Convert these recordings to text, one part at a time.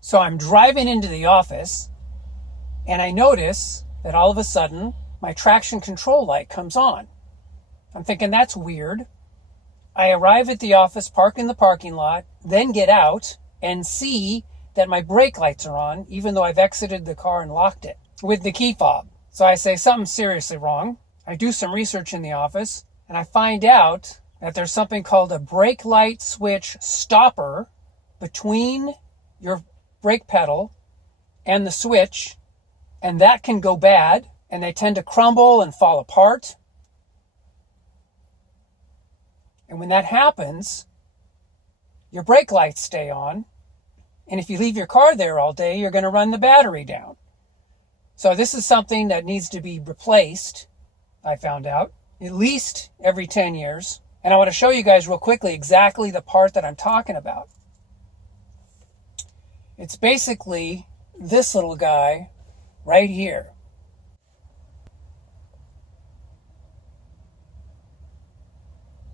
So I'm driving into the office and I notice that all of a sudden my traction control light comes on. I'm thinking that's weird. I arrive at the office, park in the parking lot, then get out and see that my brake lights are on, even though I've exited the car and locked it with the key fob. So I say something's seriously wrong. I do some research in the office and I find out that there's something called a brake light switch stopper between your brake pedal and the switch, and that can go bad and they tend to crumble and fall apart. And when that happens, your brake lights stay on. And if you leave your car there all day, you're going to run the battery down. So this is something that needs to be replaced, I found out, at least every 10 years. And I want to show you guys real quickly exactly the part that I'm talking about. It's basically this little guy right here.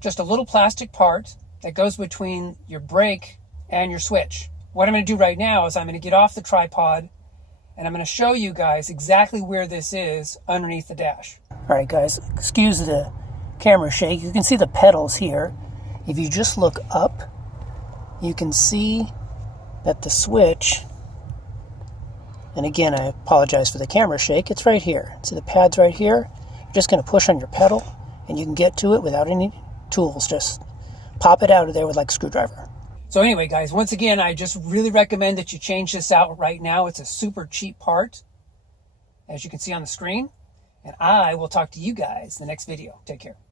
Just a little plastic part that goes between your brake and your switch. What I'm going to do right now is I'm going to get off the tripod and I'm going to show you guys exactly where this is underneath the dash. All right, guys, excuse the camera shake. You can see the pedals here. If you just look up, you can see that the switch, and again, I apologize for the camera shake, it's right here. See the pad's right here? You're just going to push on your pedal and you can get to it without any tools. Just pop it out of there with like a screwdriver. So anyway, guys, once again, I just really recommend that you change this out right now. It's a super cheap part, as you can see on the screen. And I will talk to you guys in the next video. Take care.